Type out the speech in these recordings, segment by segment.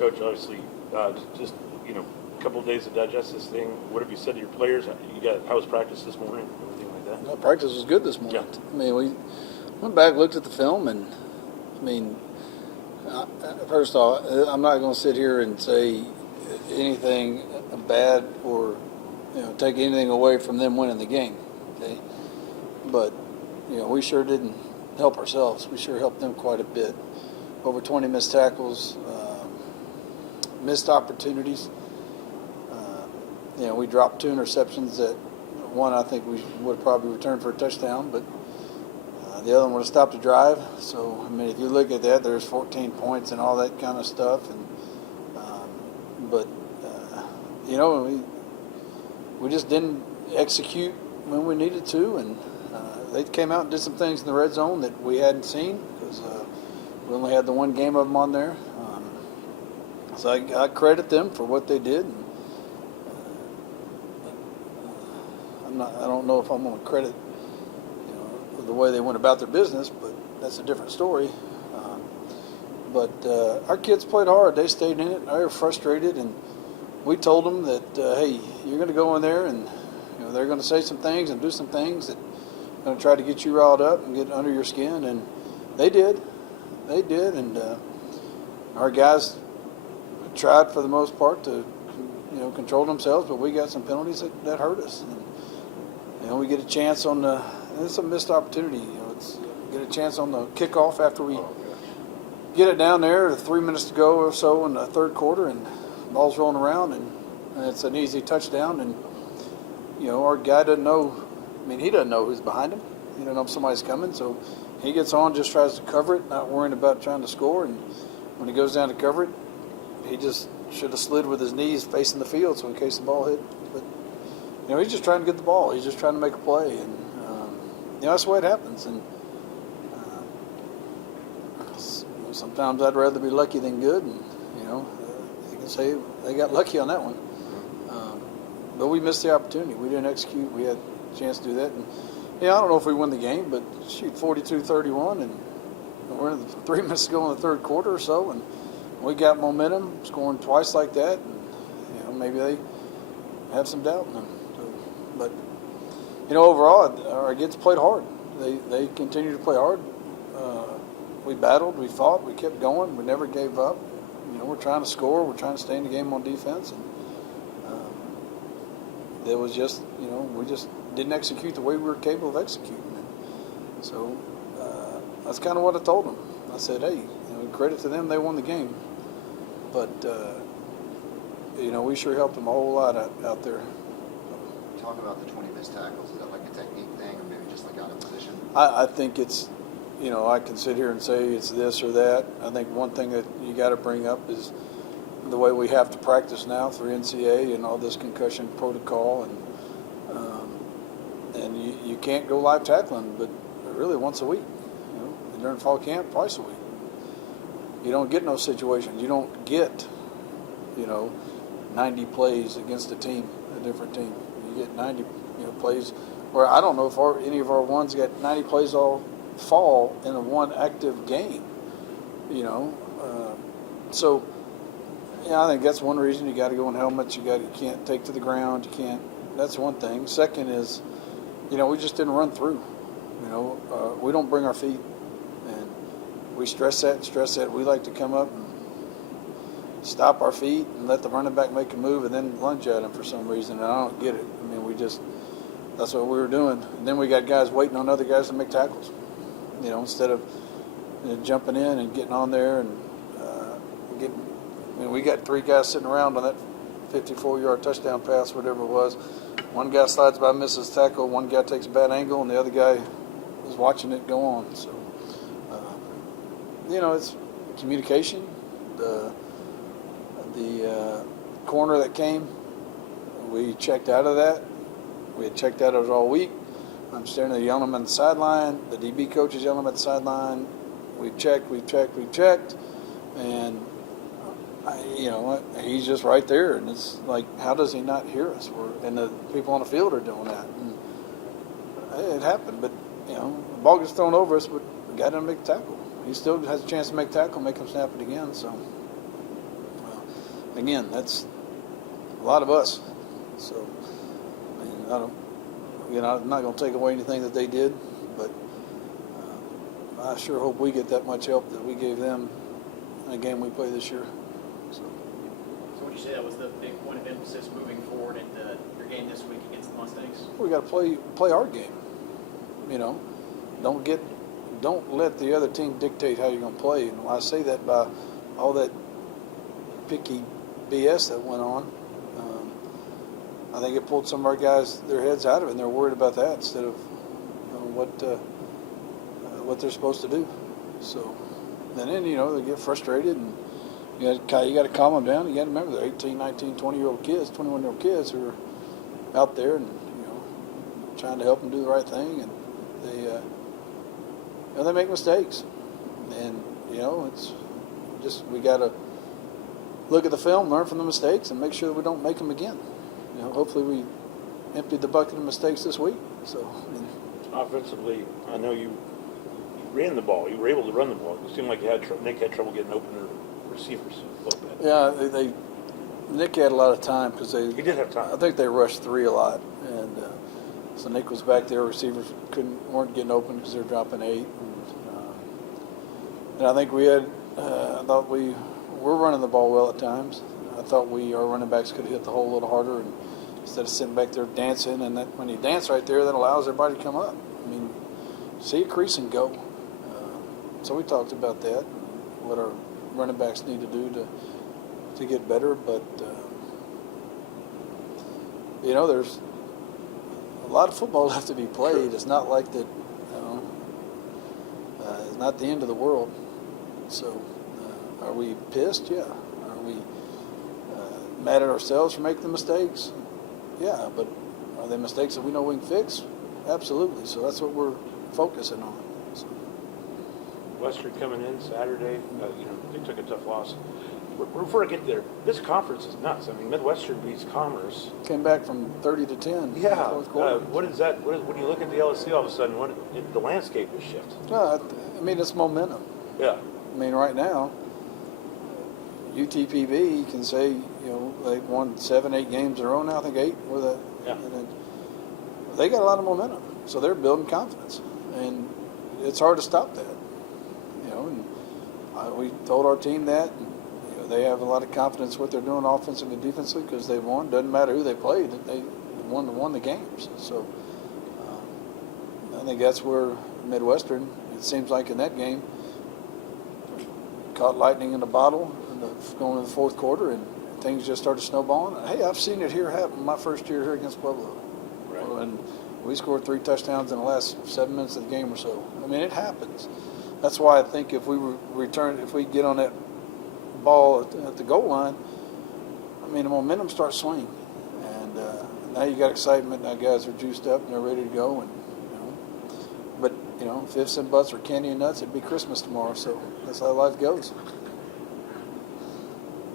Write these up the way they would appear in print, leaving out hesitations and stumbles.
Coach, obviously, just a couple of days to digest this thing. What have you said to your players? How was practice this morning? Everything like that? Well, practice was good this morning. Yeah. I mean, we went back, looked at the film, and first off, I'm not going to sit here and say anything bad or take anything away from them winning the game. Okay, but we sure didn't help ourselves. We sure helped them quite a bit. Over 20 missed tackles, missed opportunities. We dropped 2 interceptions that one I think we would have probably returned for a touchdown, but the other one would have stopped the drive. So, I mean, if you look at that, there's 14 points and all that kind of stuff. And we just didn't execute when we needed to, and they came out and did some things in the red zone that we hadn't seen because we only had the one game of them on there. So I credit them for what they did. And, I don't know if I'm going to credit the way they went about their business, but that's a different story. But our kids played hard. They stayed in it. They were frustrated, and we told them that, hey, you're going to go in there, and they're going to say some things and do some things that are going to try to get you riled up and get under your skin, and they did. They did, and our guys tried for the most part to control themselves, but we got some penalties that hurt us. And, we get a chance on it's a missed opportunity. Get a chance on the kickoff after we get it down there, 3 minutes to go or so in the third quarter, and the ball's rolling around, and it's an easy touchdown. And our guy doesn't know. I mean, he doesn't know who's behind him. He doesn't know if somebody's coming, so he gets on, just tries to cover it, not worrying about trying to score. And when he goes down to cover it, he just should have slid with his knees facing the field, so in case the ball hit. But he's just trying to get the ball. He's just trying to make a play, and that's the way it happens. And sometimes I'd rather be lucky than good, and you can say they got lucky on that one. But we missed the opportunity. We didn't execute. We had a chance to do that. And I don't know if we win the game, but shoot, 42-31, and we're in 3 minutes to go in the third quarter or so, and we got momentum, scoring twice like that, and maybe they have some doubt in them. So, but overall, our kids played hard. They continue to play hard. We battled, we fought, we kept going, we never gave up. We're trying to score, we're trying to stay in the game on defense, and it was just, we just didn't execute the way we were capable of executing. And so that's kind of what I told them. I said, hey, credit to them, they won the game, but we sure helped them a whole lot out there. Talk about the 20 missed tackles. Is that like a technique thing, or maybe just like out of position? I think it's, I can sit here and say it's this or that. I think one thing that you got to bring up is the way we have to practice now through NCAA and all this concussion protocol, and you can't go live tackling, but really once a week. And during fall camp, twice a week. You don't get no situations. You don't get, 90 plays against a team, a different team. You get 90, plays. Where I don't know if any of our ones got 90 plays all fall in a one active game. So I think that's one reason you got to go in helmets. You can't take to the ground. You can't. That's one thing. Second is, we just didn't run through. We don't bring our feet, and we stress that. We like to come up and stop our feet and let the running back make a move and then lunge at him for some reason. And I don't get it. I mean, that's what we were doing. And then we got guys waiting on other guys to make tackles. Instead of jumping in and getting on there and we got 3 guys sitting around on that 54-yard touchdown pass, whatever it was. One guy slides by, misses tackle. One guy takes a bad angle, and the other guy is watching it go on. So, it's communication. The corner that came, we checked out of that. We had checked out of it all week. I'm staring at the yelling on the sideline. The DB coach is yelling at the sideline. We've checked, and he's just right there. And it's like, how does he not hear us? And the people on the field are doing that. And it happened, but the ball gets thrown over us, but the guy doesn't make the tackle. He still has a chance to make tackle, make him snap it again. So again, that's a lot of us. So, I mean, I'm not going to take away anything that they did, but I sure hope we get that much help that we gave them in a game we play this year. So would you say that was the big point of emphasis moving forward into your game this week against the Mustangs? we got to play our game. You know, don't let the other team dictate how you're going to play. And I say that by all that picky BS that went on. I think it pulled some of our guys their heads out of it, and they're worried about that instead of what they're supposed to do. So, and then they get frustrated, and you got to calm them down. You got to remember they're 18, 19, 20-year-old kids, 21-year-old kids who are out there and trying to help them do the right thing, and they make mistakes, and it's just we got to look at the film, learn from the mistakes, and make sure that we don't make them again. Hopefully we emptied the bucket of mistakes this week. So, Offensively, I know you ran the ball. You were able to run the ball. It seemed like Nick had trouble getting open to receivers a little bit. yeah, Nick had a lot of time because He did have time. I think they rushed 3 a lot, and so Nick was back there. Receivers weren't getting open because they're dropping 8, and I think we had. I thought we were running the ball well at times. I thought our running backs could have hit the hole a little harder, and instead of sitting back there dancing, and that when you dance right there, that allows everybody to come up. I mean, see a crease and go. So we talked about that, what our running backs need to do to get better. But there's a lot of football left to be played. It's not like that. It's not the end of the world. So, are we pissed? Yeah. Are we mad at ourselves for making the mistakes? Yeah, but are they mistakes that we know we can fix? Absolutely. So that's what we're focusing on. So. Western coming in Saturday, they took a tough loss. Before I get there, this conference is nuts. I mean, Midwestern beats Commerce. Came back from 30 to 10. In the fourth quarter. What is that? When you look at the LSC, all of a sudden, the landscape has shifted. No, I mean, it's momentum. Yeah. I mean, right now, UTPB can say, they've won 7, 8 games in a row now. I think 8 with a. Yeah. And they got a lot of momentum, so they're building confidence, and it's hard to stop that. And we told our team that. And, they have a lot of confidence what they're doing offensively and defensively because they won. Doesn't matter who they played; they won the games. So I think that's where Midwestern. It seems like in that game, caught lightning in the bottle going into the fourth quarter, and things just started snowballing. Hey, I've seen it here happen my first year here against Pueblo. Right. And we scored 3 touchdowns in the last 7 minutes of the game or so. I mean, it happens. That's why I think if we if we get on that ball at the goal line, I mean, the momentum starts swinging. And now you got excitement. Now guys are juiced up and they're ready to go. And but if ifs and buts or candy and nuts, it'd be Christmas tomorrow. So that's how life goes.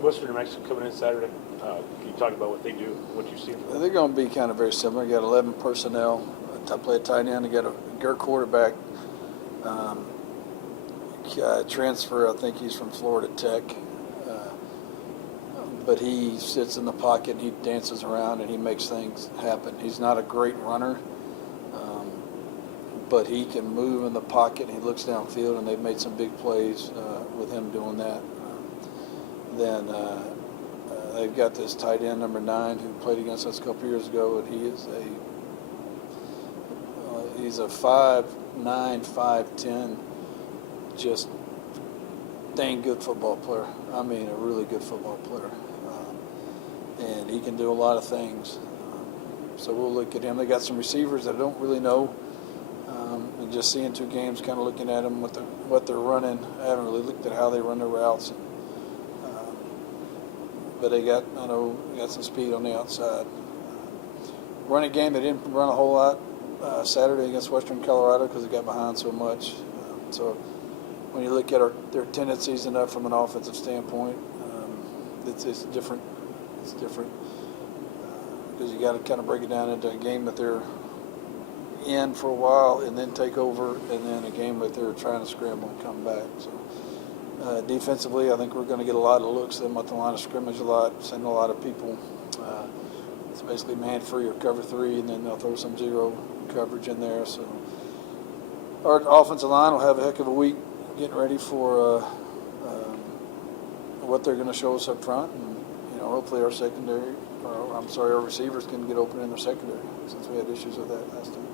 Western New Mexico coming in Saturday. Can you talk about what they do, what you've seen from them? They're going to be kind of very similar. You got 11 personnel. Play a tight end. You got a quarterback. Transfer. I think he's from Florida Tech. But he sits in the pocket and he dances around and he makes things happen. He's not a great runner, but he can move in the pocket and he looks downfield, and they've made some big plays with him doing that. Then they've got this tight end, number 9, who played against us a couple years ago, and he's a 5'9", 5'10", just dang good football player. I mean, a really good football player. And he can do a lot of things. So we'll look at him. They got some receivers that I don't really know. And just seeing 2 games, kind of looking at them, what they're running. I haven't really looked at how they run their routes. But I know they got some speed on the outside. Running game, they didn't run a whole lot Saturday against Western Colorado because they got behind so much. So when you look at their tendencies enough from an offensive standpoint, it's different. It's different because you got to kind of break it down into a game that they're in for a while and then take over, and then a game that they're trying to scramble and come back. So Defensively, I think we're going to get a lot of looks them at the line of scrimmage a lot, send a lot of people. It's basically man free or cover three, and then they'll throw some zero coverage in there. So our offensive line will have a heck of a week getting ready for what they're going to show us up front, and hopefully our secondary, or I'm sorry, our receivers can get open in their secondary since we had issues with that last time.